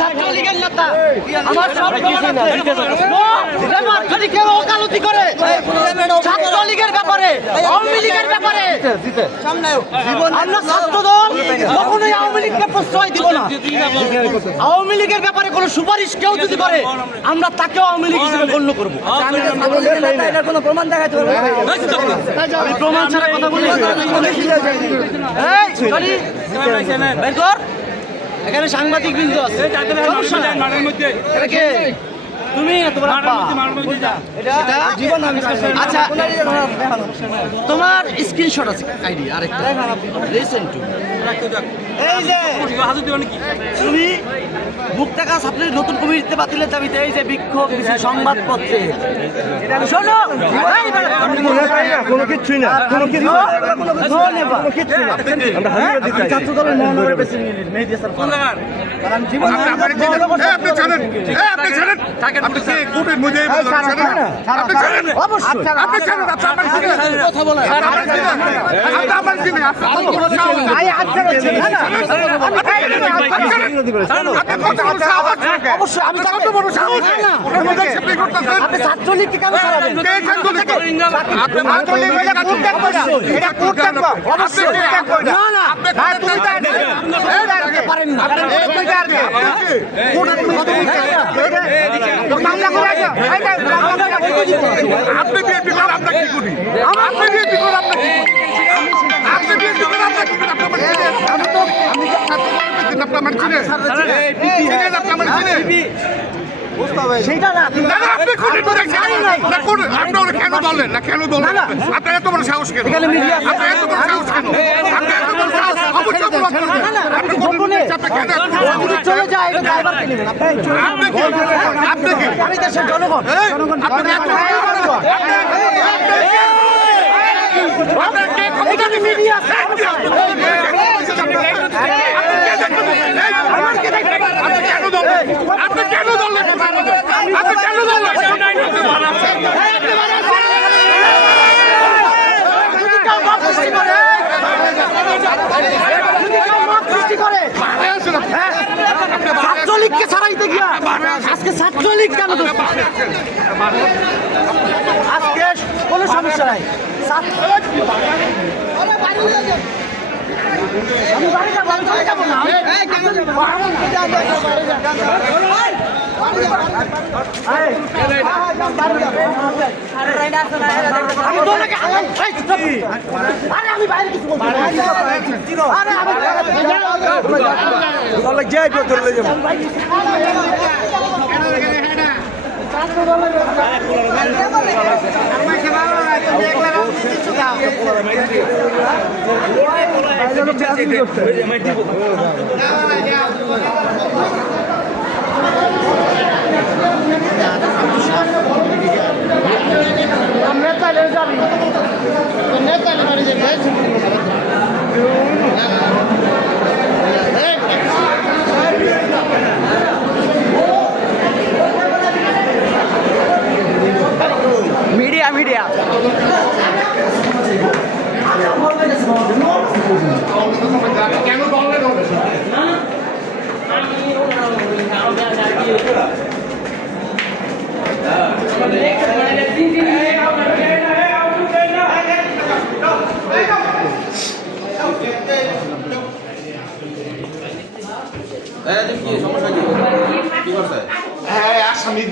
ছাত্রলীগের নেতা আমার সব যদি কেউ ওকালতি করে ছাত্রলীগের ব্যাপারে আওয়ামী লীগের ব্যাপারে আমরা ছাত্র দল কখনোই আওয়ামী লীগকে প্রশ্রয় দিব না। আওয়ামী লীগের ব্যাপারে কোনো সুপারিশ কেউ যদি করে আমরা তাকেও আওয়ামী লীগ হিসেবে গণ্য করবো। কোনো প্রমাণ দেখাতে পারবো আমি প্রমাণ ছাড়া কথা বলি। এখানে সাংবাদিক বিন্দু আছে তুমি আচ্ছা তোমার স্ক্রিনশট আছে আইডি আরেকটা লিসেন টু এই যে তুমি মুক্তাকা ছাত্রের নতুন কমিটিতে বাতিলের দাবিতে এই যে বিক্ষোভ সংবাদপত্রে শোনো কোনো কিছুই না কোনো কিছু ছাত্র দলের মহানগরের প্রেসিডেন্ট মেহেদী হাসান কারণ জীবন আপনি জানেন আপনি জানেন আপনি কি কোর্টের মধ্যে আপনি জানেন অবশ্যই আপনি জানেন আপনি কথা বলেন আপনি কি আই আচ্ছা না অবশ্যই আমি কত বড় সাহস না আপনি ছাত্রলীগকে কেন ছাড়াবেন আপনি ছাত্রলীগ এটা কোর্ট দেখবে না এটা কোর্ট দেখবে অবশ্যই না না তুমি তো পারেন না আপনি কোর্টের মধ্যে মামলা করে আসো আপনি বিএনপি করে আপনি কি করি আপনি বিএনপি করে আপনি কি আপনি বিএনপি করে আপনি কি করি আমি তো আপনার চিনে আপনার চিনে সেইটা না আপনি কেন বলেন না কেন বলেন আপনার এত বড় সাহস কেন আপনার এত বড় সাহস কেন চলে যায় আমি দেশের জনগণ ছাত্রলীগকে ছাড়াইতে গিয়া আজকে ছাত্রলীগ কেন আজকে কোনো সমস্যা নাই আমি বাড়ি যাবো আমি চলে যাবো না আমি বাইরে কিছু বলবো মিডিয়া মিডিয়া কেন সমস্যা কি করছে? হ্যাঁ আসামি